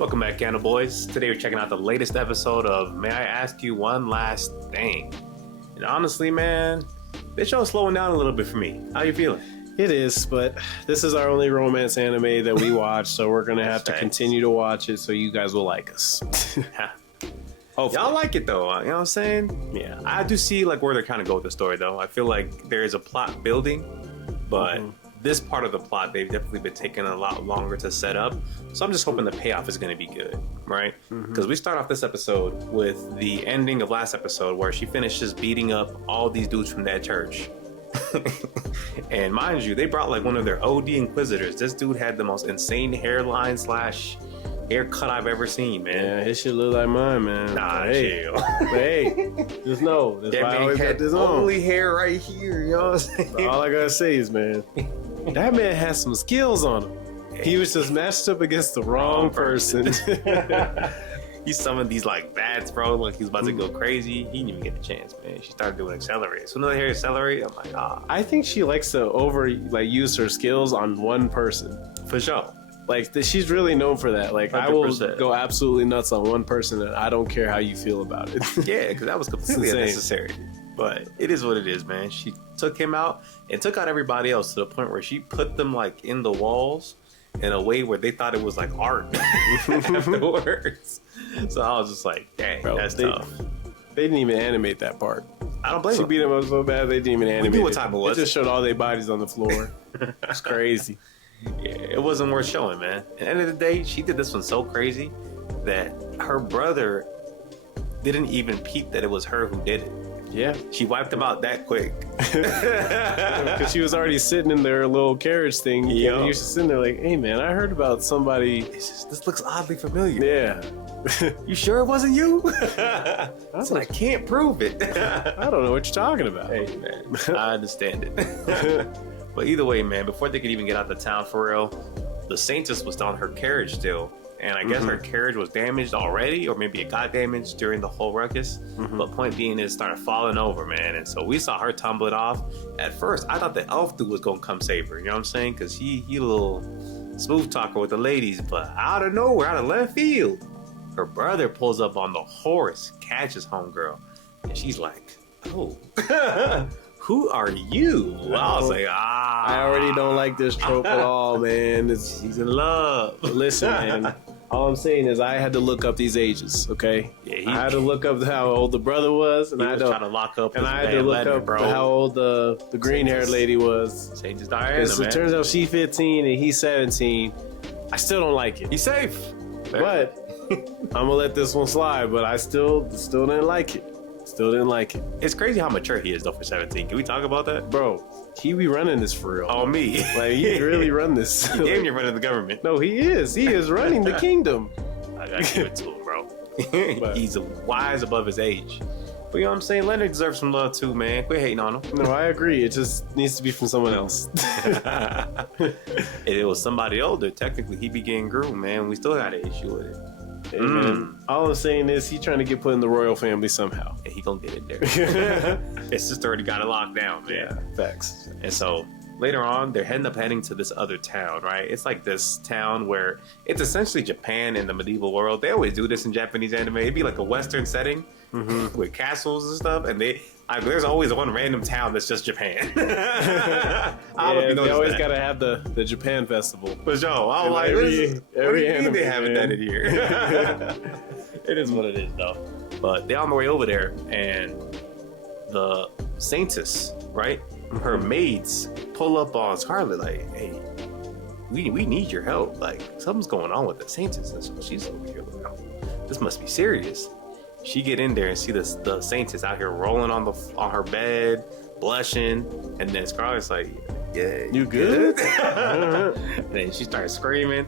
Welcome back, Candle Boys. Today we're checking out the latest episode of May I Ask You One Last Thing. And honestly, man, this show's slowing down a little bit for me. How you feeling? It is, but this is our only romance anime that we watch, so we're going to have to continue to watch it so you guys will like us. Hopefully. Y'all like it, though. You know what I'm saying? Yeah. I do see like where they're kind of going with the story, though. I feel like there is a plot building, but this part of the plot, they've definitely been taking a lot longer to set up. So I'm just hoping the payoff is going to be good, right? Because we start off this episode with the ending of last episode where she finishes beating up all these dudes from that church. And mind you, they brought like one of their OD Inquisitors. This dude had the most insane hairline / haircut I've ever seen, man. Yeah, his shit look like mine, man. Nah, chill. Hey, just know. That's why I always got this on. Only hair right here, you know what I'm saying? All I gotta say is, man, that man has some skills on him. He was just matched up against the wrong person. He summoned these like bats, bro. Like he was about to go crazy. He didn't even get the chance, man. She started doing accelerate. So when I hear accelerate, I'm like, I think she likes to use her skills on one person. For sure. Like she's really known for that. Like 100%. I will go absolutely nuts on one person, and I don't care how you feel about it. Yeah, because that was completely unnecessary. But it is what it is, man. She took him out and took out everybody else to the point where she put them like in the walls in a way where they thought it was like art afterwards. So I was just like, dang, bro, that's tough. They didn't even animate that part. I don't blame them. She beat him up so bad they didn't even animate it. We knew what time it was. It just showed all their bodies on the floor. It's crazy. Yeah, it wasn't worth showing, man. At the end of the day, she did this one so crazy that her brother didn't even peep that it was her who did it. Yeah. She wiped him out that quick. Because she was already sitting in their little carriage thing. Yeah. And you're just sitting there like, hey, man, I heard about somebody. This looks oddly familiar. Yeah. You sure it wasn't you? I can't prove it. I don't know what you're talking about. Hey, man. I understand it. But either way, man, before they could even get out the town for real, the Saintess was on her carriage still. And I guess her carriage was damaged already, or maybe it got damaged during the whole ruckus. But point being, it started falling over, man. And so we saw her tumble it off. At first, I thought the elf dude was going to come save her. You know what I'm saying? Because he a little smooth talker with the ladies. But out of nowhere, out of left field, her brother pulls up on the horse, catches homegirl. And she's like, oh, who are you? I was like, I already don't like this trope at all, man. She's in love. Listen, man. All I'm saying is I had to look up these ages, okay? Yeah, I had to look up how old the brother was, and I had to look up how old the green-haired lady was. Saint is Diana, man. It turns out she's 15 and he's 17. I still don't like it. He's safe, but I'm gonna let this one slide. But I still didn't like it. Still didn't like it. It's crazy how mature he is though for 17. Can we talk about that, bro? He be running this for real. Oh, me. Like, he really run this. He damn near running the government. No, he is. He is running the kingdom. I gotta give it to him, bro. He's wise above his age. But you know what I'm saying? Leonard deserves some love too, man. Quit hating on him. No, I agree. It just needs to be from someone else. If it was somebody older, technically he'd be getting groomed, man. We still got an issue with it. Hey, all I'm saying is he's trying to get put in the royal family somehow. Yeah, he gonna get it there. His sister already got it locked down, man. Yeah, facts. And so later on, they're heading to this other town, right? It's like this town where it's essentially Japan in the medieval world. They always do this in Japanese anime. It'd be like a Western setting with castles and stuff, and there's always one random town that's just Japan. I don't know. They always gotta have the Japan festival. For sure. I'm like, every anime they haven't done it here. It is what it is, though. But they're on the way over there, and the Saintess, right? Her maids pull up on Scarlet like, hey, we need your help. Like, something's going on with the Saintess. And so she's over here like, oh, this must be serious. She get in there and see the Saintess out here rolling on her bed, blushing, and then Scarlet's like, yeah, you good? And then she started screaming.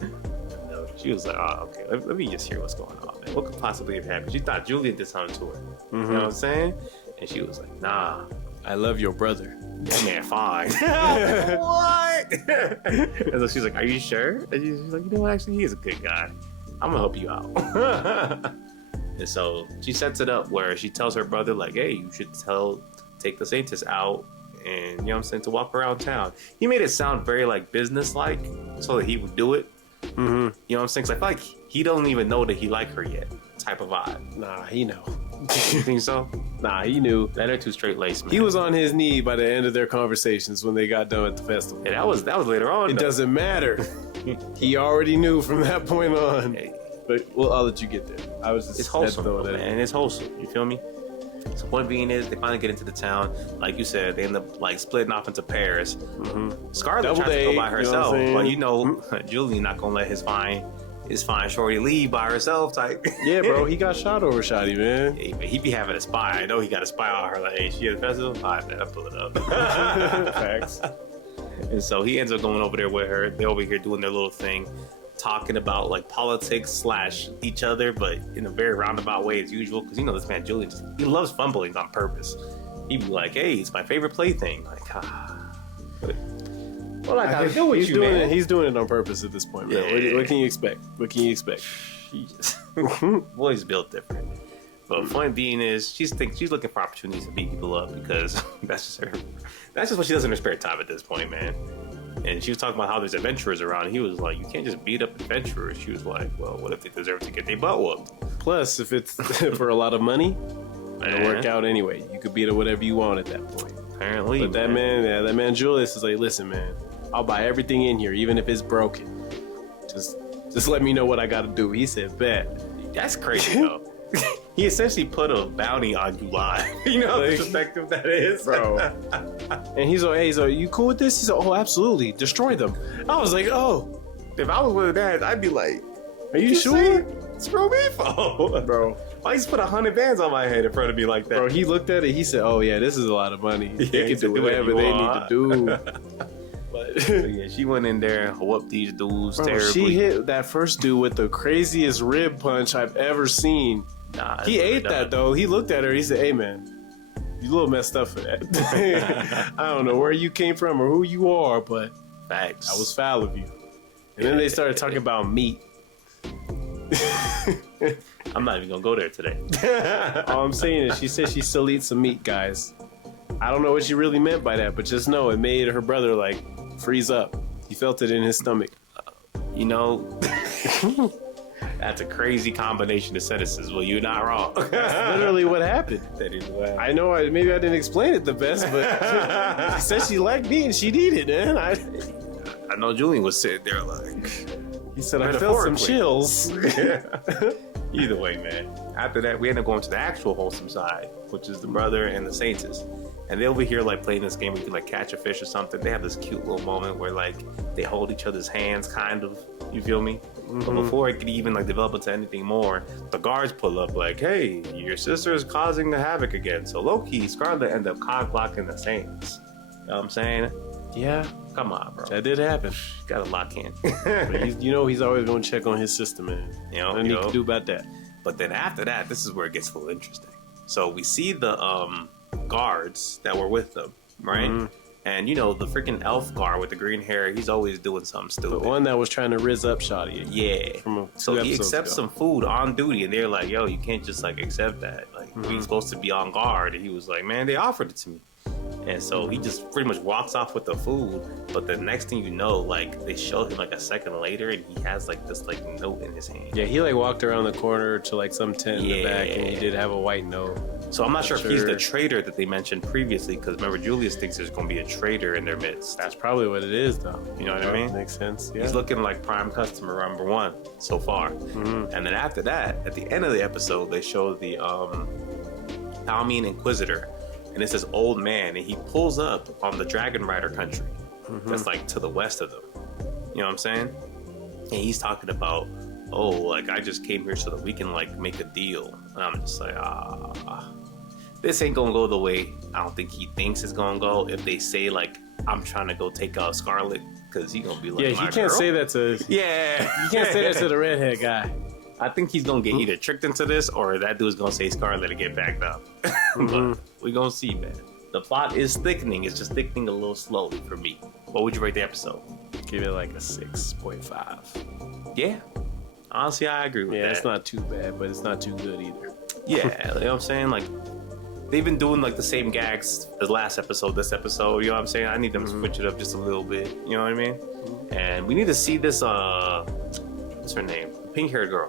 She was like, oh, okay, let me just hear what's going on, man. What could possibly have happened? She thought Julian did something to her. You know what I'm saying? And she was like, nah, I love your brother. That man fine. What? And so she's like, are you sure? And she's like, you know what, actually, he is a good guy. I'm gonna help you out. And so she sets it up where she tells her brother, like, hey, you should take the Saintess out and, you know what I'm saying, to walk around town. He made it sound very, like, business-like so that he would do it. You know what I'm saying? Because I feel like he don't even know that he like her yet. Type of vibe. Nah, he know. You think so? Nah, he knew. They're too straight laced, man. He was on his knee by the end of their conversations when they got done at the festival. Yeah, that was later on. It doesn't matter. He already knew from that point on. Hey, but well, I'll let you get there. I was just it's wholesome, man. It's wholesome. You feel me? So point being is they finally get into the town. Like you said, they end up like splitting off into pairs. Scarlett tries to go by herself, but Julian not gonna let his fine shorty leave by herself type. Yeah, bro, he got shot over Shotty, man. Hey, man, he be having a spy. I know he got a spy on her. Like, hey, she at the festival? All right, man, I'll pull it up. Facts. And so he ends up going over there with her. They're over here doing their little thing, talking about like politics / each other, but in a very roundabout way as usual. Because this man Julian, he loves fumbling on purpose. He'd be like, "Hey, it's my favorite plaything." Like, what I gotta do with you, man? He's doing it on purpose at this point, man. Yeah. What can you expect? What can you expect? Boy's built different. But the point being is, she's looking for opportunities to beat people up because that's just her. That's just what she does in her spare time at this point, man. And she was talking about how there's adventurers around. He was like, you can't just beat up adventurers. She was like, well, what if they deserve to get their butt whooped? Plus, if it's for a lot of money, it'll work out anyway. You could beat it whatever you want at that point. Apparently. But that man Julius is like, listen, man, I'll buy everything in here, even if it's broken. Just let me know what I got to do. He said, bet. That's crazy, though. He essentially put a bounty on you live. You know how perspective that is? Bro. And he's like, hey, so you cool with this? He's like, oh, absolutely. Destroy them. I was like, oh. If I was with that, I'd be like, are you sure? It's real me, bro. Why you just put 100 bands on my head in front of me like that? Bro, he looked at it. He said, oh, yeah, this is a lot of money. Yeah, they can do whatever they need to do. But so yeah, she went in there, whooped these dudes terribly. She hit that first dude with the craziest rib punch I've ever seen. Nah, he ate that though. He looked at her. He said, "Hey man, you a little messed up for that. I don't know where you came from or who you are, but facts. I was foul of you." And then they started talking about meat. I'm not even gonna go there today. All I'm saying is, she said she still eats some meat, guys. I don't know what she really meant by that, but just know it made her brother like freeze up. He felt it in his stomach. That's a crazy combination of sentences. Well, you're not wrong. That's literally what happened. That is what happened. I know maybe I didn't explain it the best, but she said she liked meat and she'd eat it, man. I know Julian was sitting there like... He said, I felt some chills. Either way, man. After that, we end up going to the actual wholesome side, which is the brother and the Saints. And they'll be here like playing this game where you can like catch a fish or something. They have this cute little moment where like they hold each other's hands, kind of. You feel me? But before it could even like develop into anything more, the guards pull up like, "Hey, your sister is causing the havoc again." So low-key, Scarlett end up cock-blocking the Saints. You know what I'm saying? Yeah. Come on, bro. That did happen. Gotta lock in. He's always gonna check on his sister, man. Nothing he can do about that. But then after that, this is where it gets a little interesting. So we see the guards that were with them, right? And the freaking elf guard with the green hair, he's always doing something stupid. The one that was trying to rizz up Shotty. Yeah. So he accepts some food on duty, and they're like, "Yo, you can't just like accept that. Like, we're supposed to be on guard." And he was like, "Man, they offered it to me." And so he just pretty much walks off with the food. But the next thing you know, like they show him like a second later, and he has like this like note in his hand. Yeah, he like walked around the corner to like some tent in the back, and he did have a white note. So I'm not sure if he's the traitor that they mentioned previously, because remember Julius thinks there's going to be a traitor in their midst. That's probably what it is, though. You know what I mean? Makes sense. Yeah. He's looking like prime customer number one so far. And then after that, at the end of the episode, they show the Palmine Inquisitor. And it's this old man, and he pulls up on the Dragon Rider country that's like to the west of them. You know what I'm saying? And he's talking about, oh, like I just came here so that we can like make a deal. And I'm just like, this ain't gonna go the way I don't think he thinks it's gonna go. If they say like I'm trying to go take out Scarlett, because he's gonna be like, you can't say that to you can't say that to the redhead guy. I think he's gonna get either tricked into this, or that dude's gonna say Scarlett and get backed up. But we gonna see, man. The plot is thickening. It's just thickening a little slowly for me. What would you rate the episode? Give it like a 6.5. Yeah. Honestly, I agree with that. Yeah, it's not too bad, but it's not too good either. Yeah, you know what I'm saying? Like, they've been doing like the same gags as last episode, this episode. You know what I'm saying? I need them to switch it up just a little bit. You know what I mean? And we need to see this, what's her name? pink-haired girl.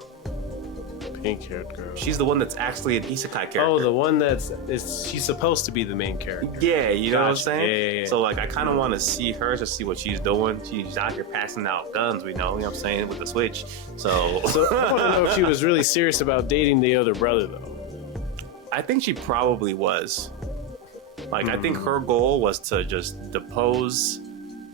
Pink-haired girl. She's the one that's actually an isekai character. Oh, the one she's supposed to be the main character. Yeah, you know what I'm saying? Yeah. So like, I kind of want to see her to see what she's doing. She's out here passing out guns, you know what I'm saying, with the Switch. So I want to know if she was really serious about dating the other brother, though. I think she probably was. Like, I think her goal was to just depose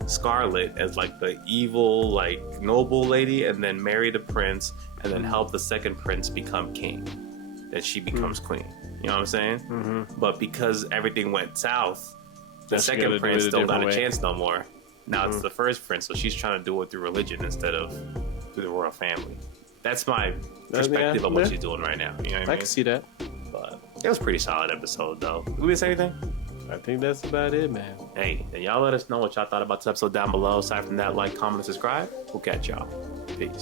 Scarlet as like the evil, like noble lady, and then marry the prince, and then help the second prince become king. Then she becomes queen. You know what I'm saying? Mm-hmm. But because everything went south, the Now she second gotta do prince it a don't got a different way. chance no more. Now it's the first prince, so she's trying to do it through religion instead of through the royal family. That's my perspective of what she's doing right now. You know what I I mean? can see that. But it was a pretty solid episode, though. Did we miss anything? I think that's about it, man. Hey, then y'all let us know what y'all thought about this episode down below. Aside from that, like, comment, and subscribe. We'll catch y'all. Peace.